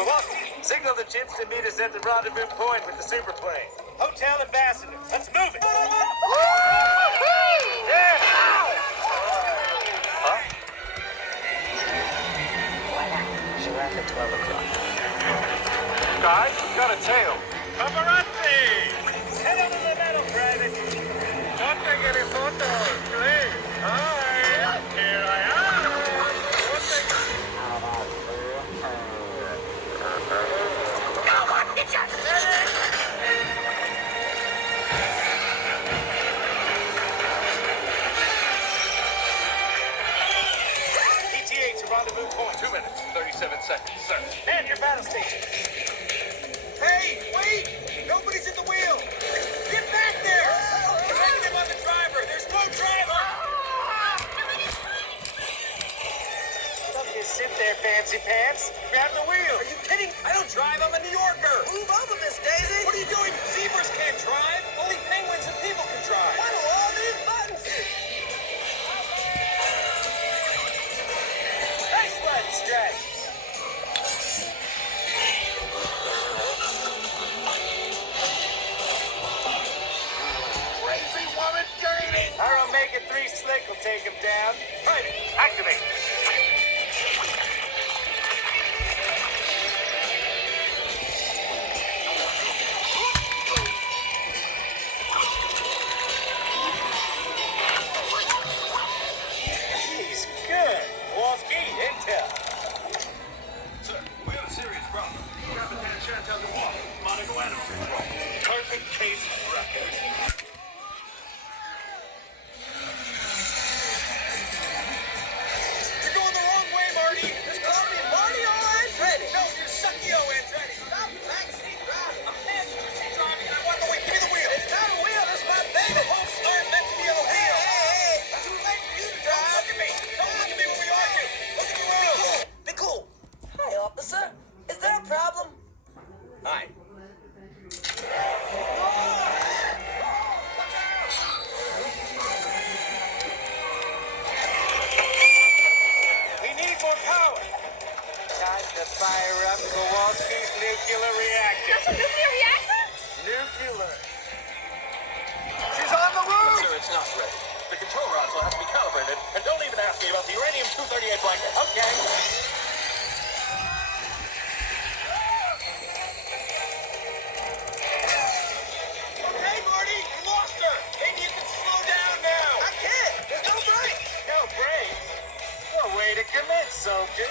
Kowalski, signal the chips to meet us at the rendezvous point with the superplane. Hotel Ambassador. Let's move it. Yeah. Huh? She left at 12 o'clock. Guys, we got a tail. Paparazzi! Head over the metal, Private. Don't take any photos, please. Hi. Here I am. ETA to rendezvous point. 2 minutes, 37 seconds, sir. Man your battle station. Hey, wait! Nobody's at the wheel! Get back there! Negative on the driver! There's no driver! Don't just sit there, fancy pants. Grab the wheel. Are you kidding? I don't drive, I'm a New Yorker! Move over, Miss Daisy! What are you doing? Zebras can't drive! Only penguins and people can drive! What do all these buttons do? Nice one, Stretch. Crazy woman gaining. Our Omega-3 slick will take him down. Private, activate. He's good. Kowalski, intel. Sir, we have a serious problem. Capitan Chantal Dubois, Monaco Animal Control. Perfect case record. You're going the wrong way, Marty! Just call me Mario Andretti! No, you're Suckio Andretti! Stop the backseat drive! I'm passenger seat driving and I want to wait. Give me the wheel! It's not a wheel, it's my baby! The hopes aren't meant to be on a wheel! Hey! That's too late for you to drive! Look at me! Don't look at me when we argue! Look at the road! Be cool! Hi, officer. Is there a problem? Hi. We need more power. Time to fire up Kowalski's nuclear reactor. That's a nuclear reactor? Nuclear. She's on the roof. Sir, it's not ready. The control rods will have to be calibrated, and don't even ask me about the uranium-238 blanket. Okay. Hey, Marty, you lost her. Maybe you can slow down now. I can't. There's no brakes. No brakes. No way to commit, soldier.